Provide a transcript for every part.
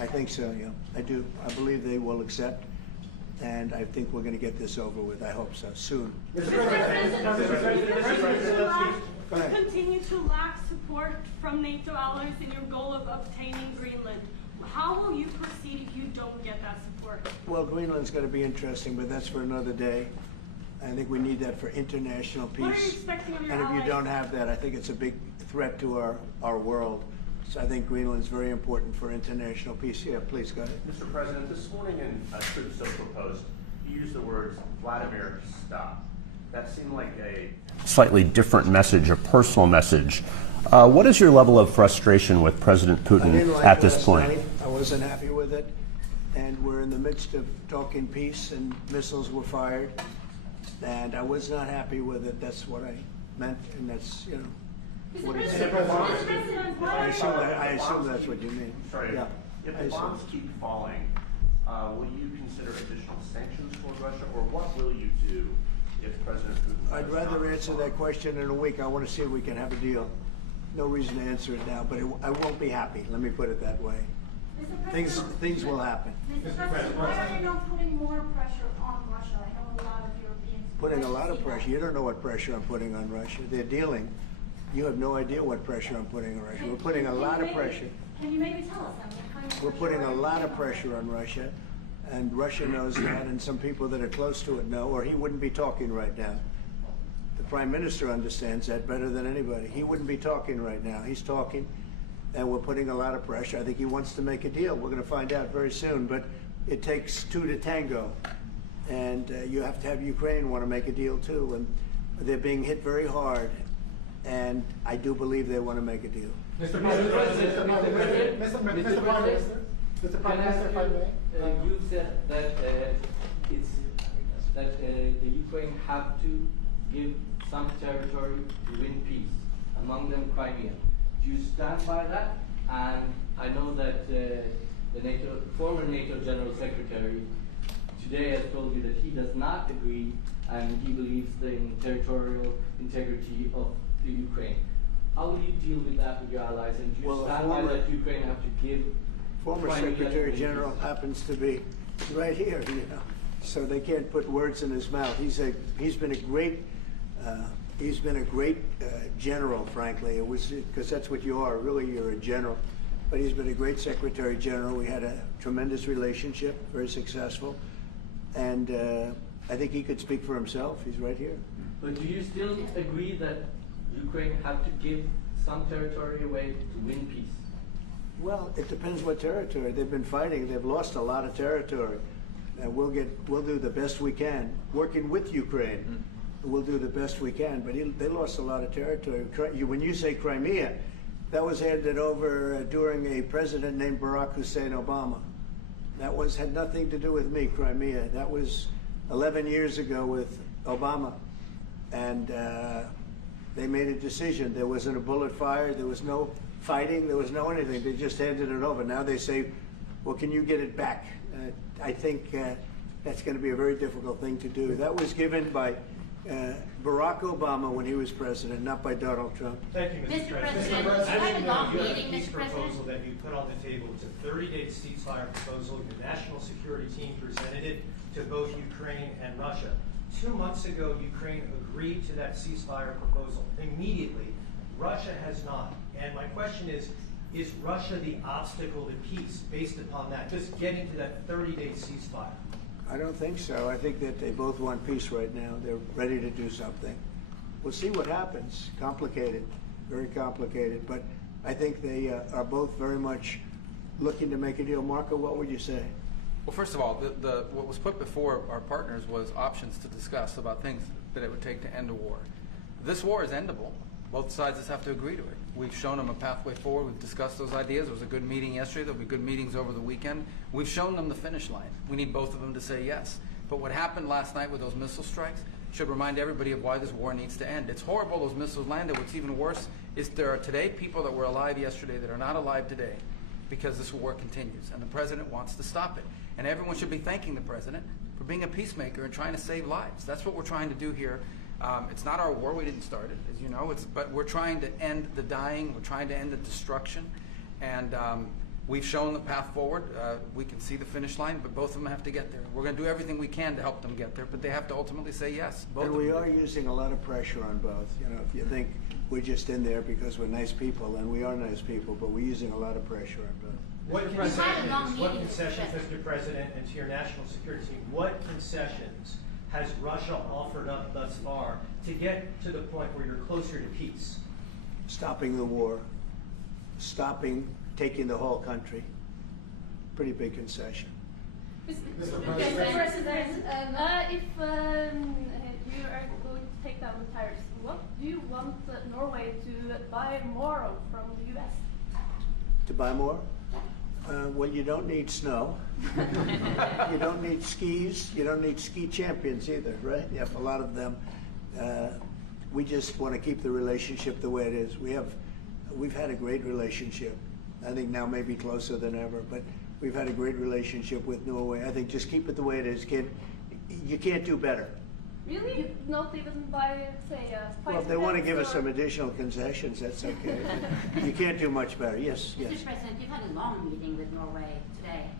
I think so, yeah. I do. I believe they will accept, and I think we're going to get this over with. I hope so, soon. Continue to lack support from NATO allies in your goal of obtaining Greenland. How will you proceed if you don't get that support? Well, Greenland's going to be interesting, but that's for another day. I think we need that for international peace. What are you expecting of your and if allies? you don't have that, I think it's a big threat to our world. So I think Greenland's very important for international peace. Yeah, please go ahead. Mr. President, this morning in a Truth Social post, you used the words Vladimir, stop. That seemed like a slightly different message, a personal message. What is your level of frustration with President Putin at this point? I wasn't happy with it, and we're in the midst of talking peace, and missiles were fired, and I was not happy with it. That's what I meant, and that's, you know, what it is. I assume that's what you mean. Sorry, yeah. If the bombs keep falling, will you consider additional sanctions toward Russia, or what will you do if President Putin... I'd rather answer that question in a week. I want to see if we can have a deal. No reason to answer it now, but I won't be happy. Let me put it that way. Things will happen. Mr. President, why are you not putting more pressure on Russia? I know a lot of Europeans... Putting a lot of pressure. You don't know what pressure I'm putting on Russia. They're dealing. You have no idea what pressure I'm putting on Russia. We're putting a lot of pressure. Can you maybe tell us that? We're putting a lot of pressure on Russia, and Russia knows that, and some people that are close to it know, or he wouldn't be talking right now. The Prime Minister understands that better than anybody. He wouldn't be talking right now. He's talking, and we're putting a lot of pressure. I think he wants to make a deal. We're going to find out very soon, but it takes two to tango, and you have to have Ukraine want to make a deal too, and they're being hit very hard, and I do believe they want to make a deal. Mr. President, Mr. Prime Minister, if I may. You said that the Ukraine have to give some territory to win peace, among them Crimea. Do you stand by that? And I know that the former NATO General Secretary today has told you that he does not agree, and he believes in territorial integrity of the Ukraine. How will you deal with that with your allies? And do you stand by that Ukraine have to give? Former Secretary General happens to be right here, you know, so they can't put words in his mouth. He's been a great general, frankly. It was because that's what you are. Really, you're a general. But he's been a great Secretary General. We had a tremendous relationship, very successful, and I think he could speak for himself. He's right here. But do you still agree that Ukraine have to give some territory away to win peace? Well, it depends what territory. They've been fighting. They've lost a lot of territory. And we'll do the best we can. Working with Ukraine, we'll do the best we can. But they lost a lot of territory. When you say Crimea, that was handed over during a president named Barack Hussein Obama. That had nothing to do with me, Crimea. That was 11 years ago with Obama. And they made a decision. There wasn't a bullet fired. There was no fighting. There was no anything. They just handed it over. Now they say, well, can you get it back? I think that's going to be a very difficult thing to do. That was given by Barack Obama when he was president, not by Donald Trump. Thank you, Mr. President. you had a long You have meeting, a peace Mr. President? proposal that you put on the table. It's a 30-day ceasefire proposal. Your national security team presented it to both Ukraine and Russia. 2 months ago, Ukraine agreed to that ceasefire proposal immediately. Russia has not. And my question is Russia the obstacle to peace based upon that, just getting to that 30-day ceasefire? I don't think so. I think that they both want peace right now. They're ready to do something. We'll see what happens. Complicated, very complicated. But I think they are both very much looking to make a deal. Marco, what would you say? Well, first of all, what was put before our partners was options to discuss about things that it would take to end a war. This war is endable. Both sides just have to agree to it. We've shown them a pathway forward. We've discussed those ideas. There was a good meeting yesterday. There'll be good meetings over the weekend. We've shown them the finish line. We need both of them to say yes. But what happened last night with those missile strikes should remind everybody of why this war needs to end. It's horrible those missiles landed. What's even worse is there are today people that were alive yesterday that are not alive today because this war continues, and the president wants to stop it. And everyone should be thanking the president for being a peacemaker and trying to save lives. That's what we're trying to do here. It's not our war. We didn't start it, as you know. But we're trying to end the dying. We're trying to end the destruction. And We've shown the path forward. We can see the finish line, but both of them have to get there. We're going to do everything we can to help them get there, but they have to ultimately say yes. Both And of we them. are using a lot of pressure on both. You know, if you think we're just in there because we're nice people, and we are nice people, but we're using a lot of pressure on both. What We've had a long meeting with concessions, the Mr. President, and to your national security team, what concessions has Russia offered up thus far to get to the point where you're closer to peace? Stopping the war, stopping taking the whole country. Pretty big concession. Mr. President, if you are going to take down the tariffs, what do you want Norway to buy more of from the U.S.? To buy more? Well, you don't need snow. You don't need skis. You don't need ski champions either, right? You have a lot of them. We just want to keep the relationship the way it is. We've had a great relationship. I think now maybe closer than ever, but we've had a great relationship with Norway. I think just keep it the way it is, kid. You can't do better. Really? Not even by, say, Well, if they want to give us some additional concessions, that's okay. You can't do much better. Yes, yes. Mr. President, you've had a long meeting with Norway today.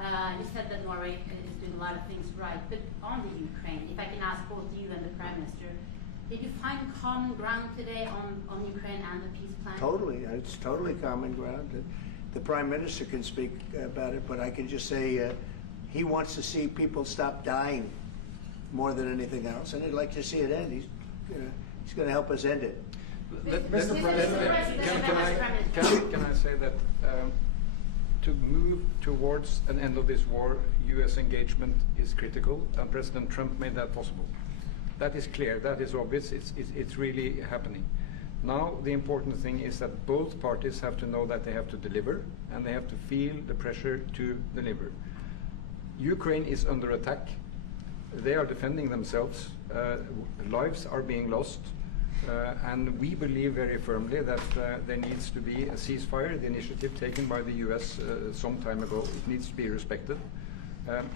You said that Norway is doing a lot of things right, but on the Ukraine, if I can ask both you and the Prime Minister, did you find common ground today on Ukraine and the peace plan? Totally. It's totally common ground. The Prime Minister can speak about it, but I can just say he wants to see people stop dying more than anything else, and he'd like to see it end. He's going to help us end it. Mr. President, can I say that to move towards an end of this war, U.S. engagement is critical, and President Trump made that possible. That is clear, that is obvious, it's really happening. Now the important thing is that both parties have to know that they have to deliver, and they have to feel the pressure to deliver. Ukraine is under attack. They are defending themselves. Lives are being lost. And we believe very firmly that there needs to be a ceasefire, the initiative taken by the US some time ago. It needs to be respected.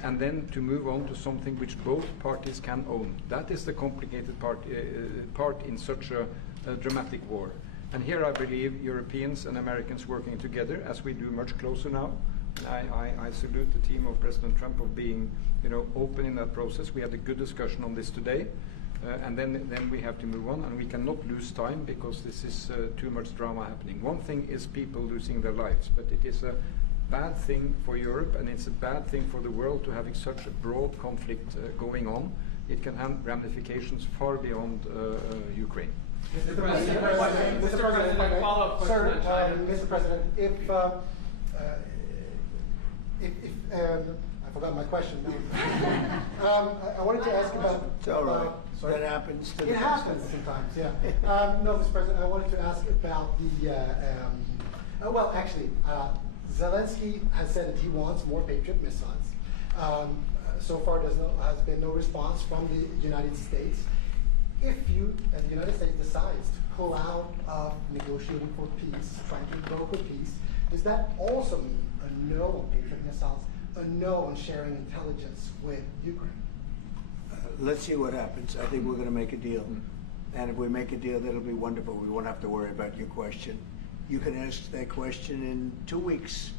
And then to move on to something which both parties can own. That is the complicated part in such a dramatic war. And here I believe Europeans and Americans working together, as we do much closer now. I salute the team of President Trump of being, open in that process. We had a good discussion on this today, and then we have to move on, and we cannot lose time because this is too much drama happening. One thing is people losing their lives, but it is a bad thing for Europe, and it's a bad thing for the world to having such a broad conflict going on. It can have ramifications far beyond Ukraine. Mr. President, my follow-up question. Mr. President, I forgot my question. I wanted to ask about. It's all right. That happens to the It happens sometimes, yeah. No, Mr. President, I wanted to ask about the. Well, actually, Zelensky has said that he wants more Patriot missiles. So far, has been no response from the United States. If you, and the United States, decides to pull out of negotiating for peace, trying to broker peace, does that also mean a no on Patriot missiles, a no on sharing intelligence with Ukraine? Let's see what happens. I think we're going to make a deal. And if we make a deal, that'll be wonderful. We won't have to worry about your question. You can ask that question in 2 weeks,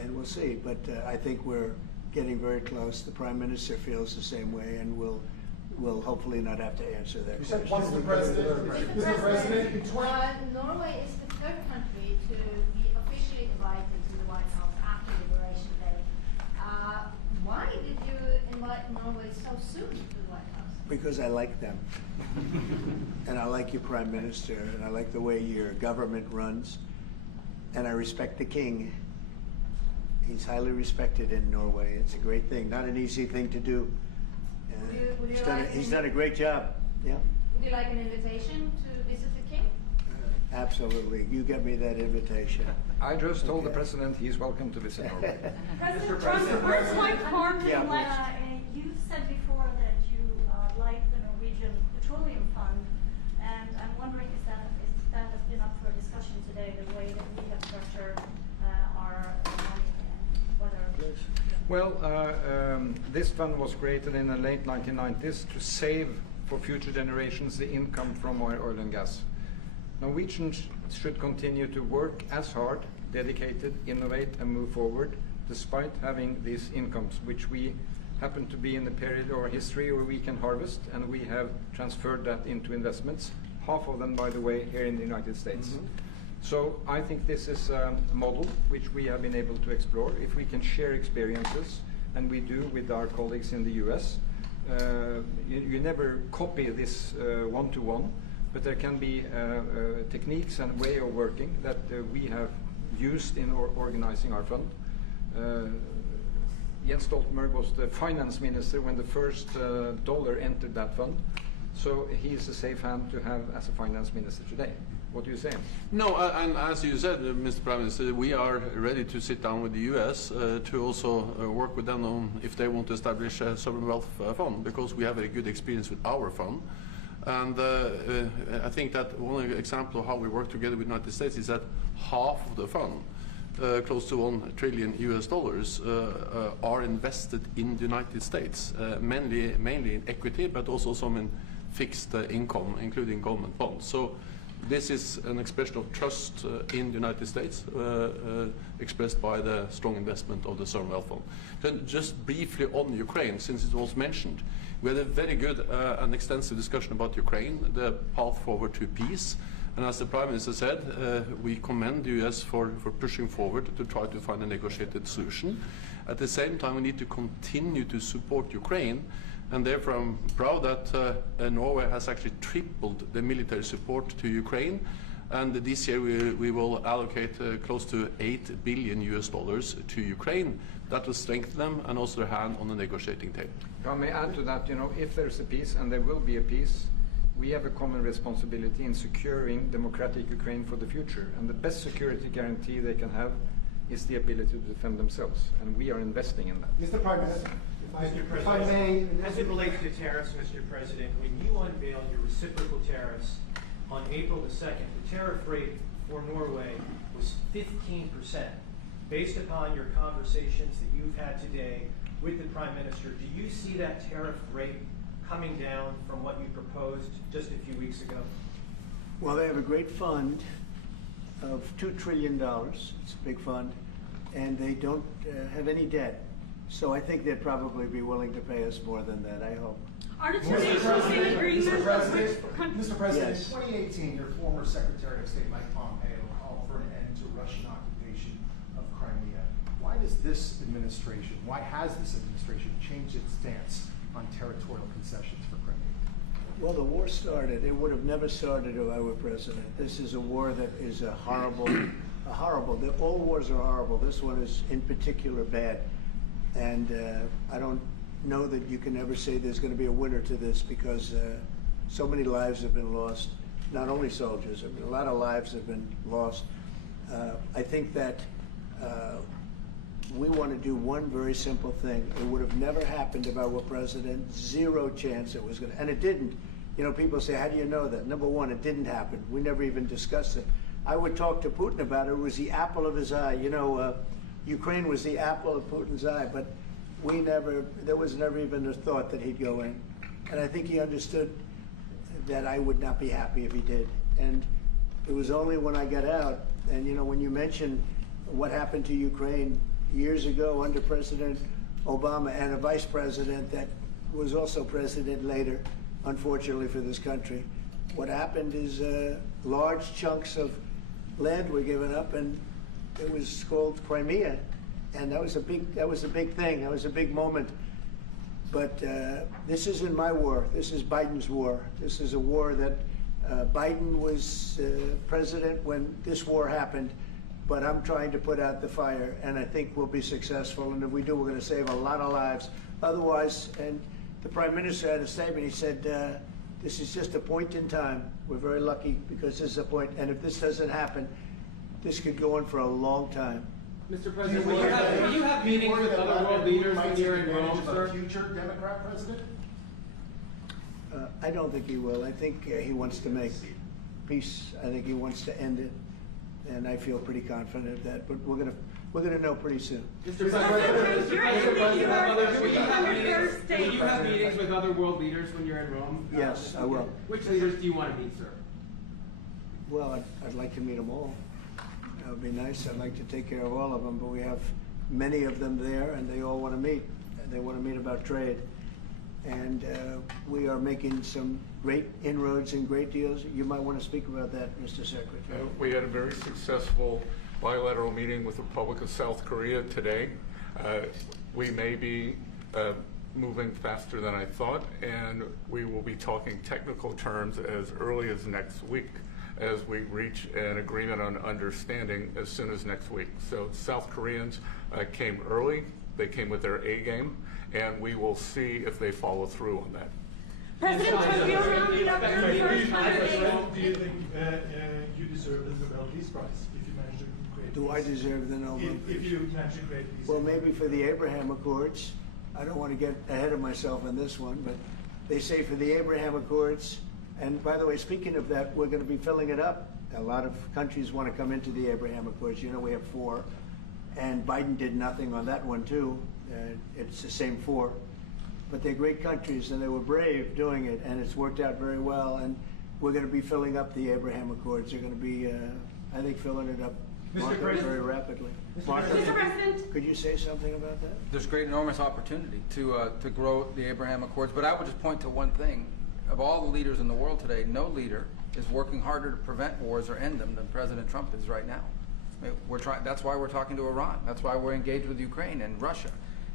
and we'll see. But I think we're getting very close. The Prime Minister feels the same way, and we'll hopefully not have to answer that question. Mr. President, Norway is the third country to be officially invited to the White House after Liberation Day. Why did you invite Norway so soon to the White House? Because I like them. And I like your Prime Minister, and I like the way your government runs. And I respect the King. He's highly respected in Norway. It's a great thing, not an easy thing to do. He's done a great job. Yeah. Would you like an invitation to visit the King? Absolutely. You get me that invitation. I just told the President he's welcome to visit Norway. President Trump, where's my card? You said before that you like the Norwegian Petroleum Fund, and I'm wondering if that has been up for discussion today, the way that we have structured our money and whether. Well, this fund was created in the late 1990s to save for future generations the income from oil and gas. Norwegians should continue to work as hard dedicated, innovate, and move forward, despite having these incomes, which we happen to be in a period of our history where we can harvest, and we have transferred that into investments, half of them, by the way, here in the United States. So I think this is a model which we have been able to explore. If we can share experiences, and we do with our colleagues in the US, you never copy this one-to-one, but there can be techniques and way of working that we have used in organizing our fund. Jens Stoltenberg was the finance minister when the first dollar entered that fund, so he is a safe hand to have as a finance minister today. What do you say? No, and as you said, Mr. Prime Minister, we are ready to sit down with the US to also work with them on if they want to establish a sovereign wealth fund, because we have a good experience with our fund. And I think that one example of how we work together with the United States is that half of the fund, close to $1 trillion US, are invested in the United States, mainly in equity, but also some in fixed income, including government bonds. So this is an expression of trust in the United States, expressed by the strong investment of the sovereign wealth fund. Then just briefly on Ukraine, since it was mentioned, we had a very good and extensive discussion about Ukraine, the path forward to peace. And as the Prime Minister said, we commend the US for pushing forward to try to find a negotiated solution. At the same time, we need to continue to support Ukraine, and therefore I'm proud that Norway has actually tripled the military support to Ukraine. And this year we will allocate close to $8 billion US to Ukraine. That will strengthen them and also their hand on the negotiating table. If I may add to that, if there's a peace, and there will be a peace, we have a common responsibility in securing democratic Ukraine for the future. And the best security guarantee they can have is the ability to defend themselves. And we are investing in that. Mr. Prime Minister, if I may. As it relates to tariffs, Mr. President, when you unveiled your reciprocal tariffs on April the 2nd, the tariff rate for Norway was 15%. Based upon your conversations that you've had today with the Prime Minister, do you see that tariff rate coming down from what you proposed just a few weeks ago? Well, they have a great fund of $2 trillion. It's a big fund, and they don't have any debt. So I think they'd probably be willing to pay us more than that, I hope. Are the two nations in agreement of which Mr. President, Yes. in 2018, your former Secretary of State Mike Pompeo called for an end to Russian occupation of Crimea. Why has this administration changed its stance on territorial concessions for Crimea? Well, the war started. It would have never started if I were president. This is a war that is horrible. All wars are horrible. This one is in particular bad. And I don't know that you can ever say there's going to be a winner to this, because so many lives have been lost. Not only soldiers, I mean, a lot of lives have been lost. I think that we want to do one very simple thing. It would have never happened if I were president. Zero chance it was going to, and it didn't. People say, how do you know that? Number one, it didn't happen. We never even discussed it. I would talk to Putin about it. It was the apple of his eye. Ukraine was the apple of Putin's eye, but there was never even a thought that he'd go in. And I think he understood that I would not be happy if he did. And it was only when I got out, and when you mention what happened to Ukraine years ago under President Obama and a vice president that was also president later, unfortunately for this country, what happened is large chunks of land were given up, and it was called Crimea, and that was a big thing. That was a big moment. But this isn't my war. This is Biden's war. This is a war that Biden was president when this war happened. But I'm trying to put out the fire, and I think we'll be successful. And if we do, we're going to save a lot of lives. Otherwise, and the Prime Minister had a statement. He said, "This is just a point in time. We're very lucky because this is a point. And if this doesn't happen, this could go on for a long time." Mr. President, will you have meetings with other world leaders when you're in Rome, sir? Future Democrat president? I don't think he will. I think he wants to make peace. I think he wants to end it, and I feel pretty confident of that. But we're gonna know pretty soon. Mr. President, will you have meetings with other world leaders when you're in Rome? Yes, I will. Which leaders do you want to meet, sir? Well, I'd like to meet them all. That would be nice. I'd like to take care of all of them, but we have many of them there, and they all want to meet. They want to meet about trade. And we are making some great inroads and great deals. You might want to speak about that, Mr. Secretary. We had a very successful bilateral meeting with the Republic of South Korea today. We may be moving faster than I thought, and we will be talking technical terms as early as next week as we reach an agreement on understanding as soon as next week. So South Koreans came early, they came with their A game, and we will see if they follow through on that. President Trump, you're rounding up your first 100 days. Do you think you deserve the Nobel Peace Prize if you manage to create Do I deserve the Nobel Peace? If you manage to create peace? Well, maybe for the Abraham Accords. I don't want to get ahead of myself in this one, but they say for the Abraham Accords, and by the way, speaking of that, we're going to be filling it up. A lot of countries want to come into the Abraham Accords. You know, we have 4, and Biden did nothing on that one too. It's the same 4. But they're great countries, and they were brave doing it, and it's worked out very well. And we're going to be filling up the Abraham Accords. They're going to be, I think, filling it up very rapidly. Mr. President, could you say something about that? There's great, enormous opportunity to grow the Abraham Accords, but I would just point to one thing. Of all the leaders in the world today, no leader is working harder to prevent wars or end them than President Trump is right now. I mean, that's why we're talking to Iran. That's why we're engaged with Ukraine and Russia.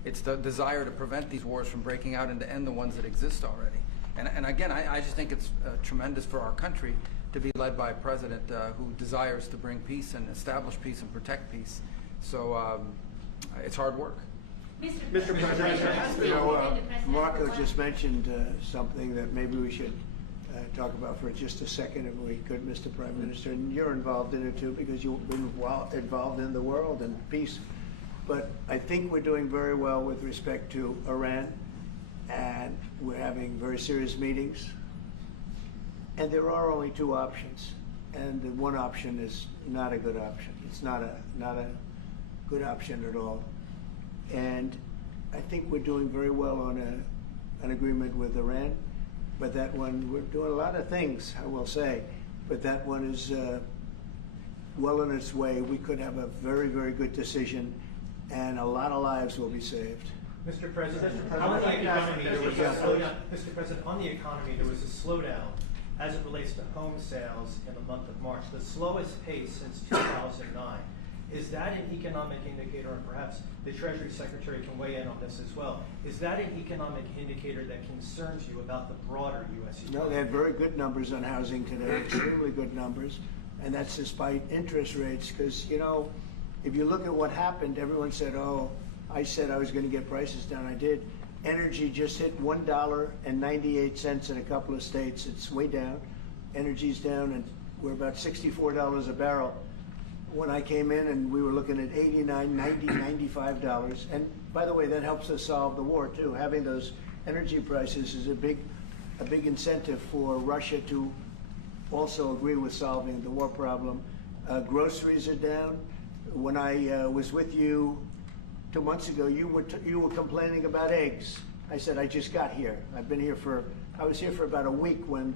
It's the desire to prevent these wars from breaking out and to end the ones that exist already. And again, I just think it's tremendous for our country to be led by a president who desires to bring peace and establish peace and protect peace. So it's hard work. Mr. President, Marco just mentioned something that maybe we should talk about for just a second, if we could, Mr. Prime Minister. And you're involved in it too, because you've been involved in the world and peace. But I think we're doing very well with respect to Iran, and we're having very serious meetings. And there are only 2 options, and the one option is not a good option. It's not a good option at all. And I think we're doing very well on an agreement with Iran, but that one, we're doing a lot of things, I will say, but that one is well on its way. We could have a very, very good decision, and a lot of lives will be saved. Mr. President, on the economy, there was a slowdown. Mr. President, on the economy, there was a slowdown as it relates to home sales in the month of March, the slowest pace since 2009. Is that an economic indicator, and perhaps the Treasury Secretary can weigh in on this as well, is that an economic indicator that concerns you about the broader U.S. economy? No, they had very good numbers on housing today, extremely good numbers, and that's despite interest rates, because, you know, if you look at what happened, everyone said, oh, I said I was going to get prices down. I did. Energy just hit $1.98 in a couple of states. It's way down. Energy's down, and we're about $64 a barrel. When I came in, and we were looking at $89, $90, $95. And by the way, that helps us solve the war too. Having those energy prices is a big incentive for Russia to also agree with solving the war problem. Groceries are down. When I was with you 2 months ago, you were complaining about eggs. I said, I just got here. I was here for about a week when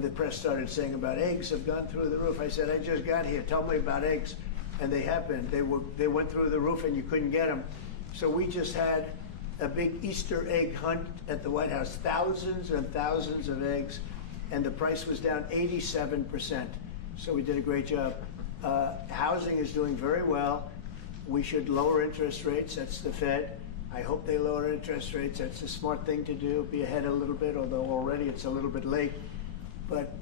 the press started saying about eggs have gone through the roof. I said, I just got here. Tell me about eggs. And they have been. They went through the roof, and you couldn't get them. So we just had a big Easter egg hunt at the White House. Thousands and thousands of eggs, and the price was down 87%. So we did a great job. Housing is doing very well. We should lower interest rates. That's the Fed. I hope they lower interest rates. That's a smart thing to do. Be ahead a little bit, although already it's a little bit late. But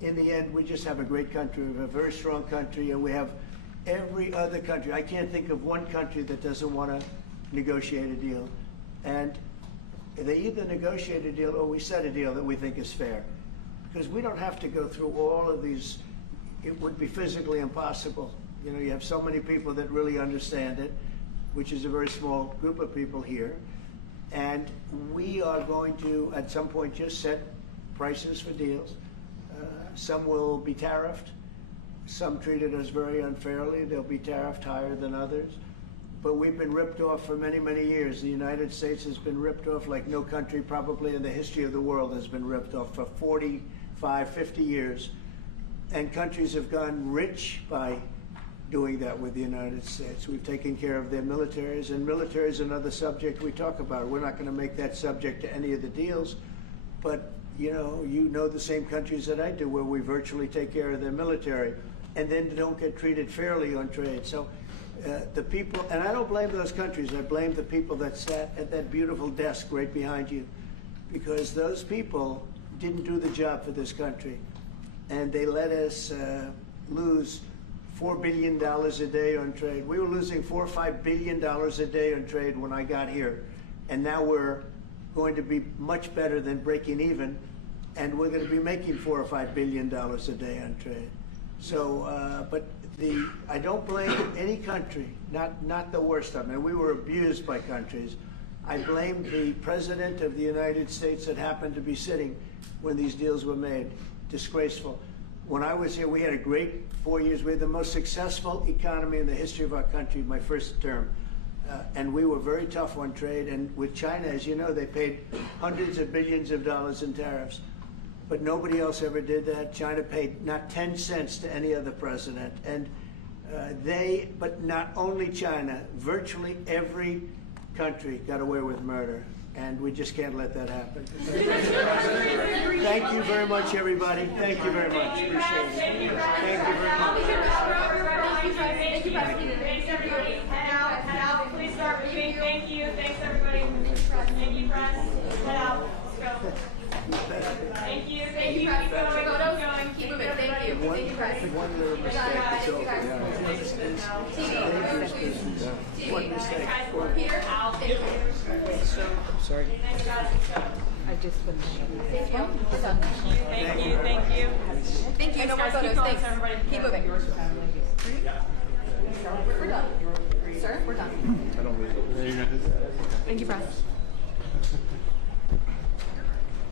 in the end, we just have a great country. We have a very strong country, and we have every other country. I can't think of one country that doesn't want to negotiate a deal. And they either negotiate a deal or we set a deal that we think is fair. Because we don't have to go through all of these. It would be physically impossible. You know, you have so many people that really understand it, which is a very small group of people here. And we are going to, at some point, just set prices for deals. Some will be tariffed. Some treated us very unfairly. They'll be tariffed higher than others. But we've been ripped off for many, many years. The United States has been ripped off like no country probably in the history of the world has been ripped off for 45, 50 years. And countries have gone rich by doing that with the United States. We've taken care of their militaries, and military is another subject we talk about. We're not going to make that subject to any of the deals, but you know the same countries that I do, where we virtually take care of their military, and then don't get treated fairly on trade. So the people, and I don't blame those countries, I blame the people that sat at that beautiful desk right behind you, because those people didn't do the job for this country, and they let us lose $4 billion a day on trade. We were losing $4 or $5 billion a day on trade when I got here, and now we're going to be much better than breaking even, and we're going to be making $4 or $5 billion a day on trade. So, but I don't blame any country, not the worst of them. And we were abused by countries. I blame the President of the United States that happened to be sitting when these deals were made. Disgraceful. When I was here, we had a great 4 years. We had the most successful economy in the history of our country, my first term. And we were very tough on trade. And with China, as you know, they paid hundreds of billions of dollars in tariffs. But nobody else ever did that. China paid not 10 cents to any other president. And but not only China, virtually every country got away with murder. And we just can't let that happen. Thank you very much, everybody. Thank you very much. Appreciate it. Thank you very much. Thank you, thanks, everybody. Head out. Please start moving. Thank you. Thanks, everybody. Thank you, press. Head out. Let's go. Thank you. Thank you. Keep going. Keep moving. Thank you. Thank you, press. One little mistake. One mistake. Peter, out. Thank you. Sorry. I just put Thank you. Thank you. Thank you. Thank you. No more photos. Thanks. Everybody. Keep moving. We're done. Sir, we're done. There you go. Thank you, press.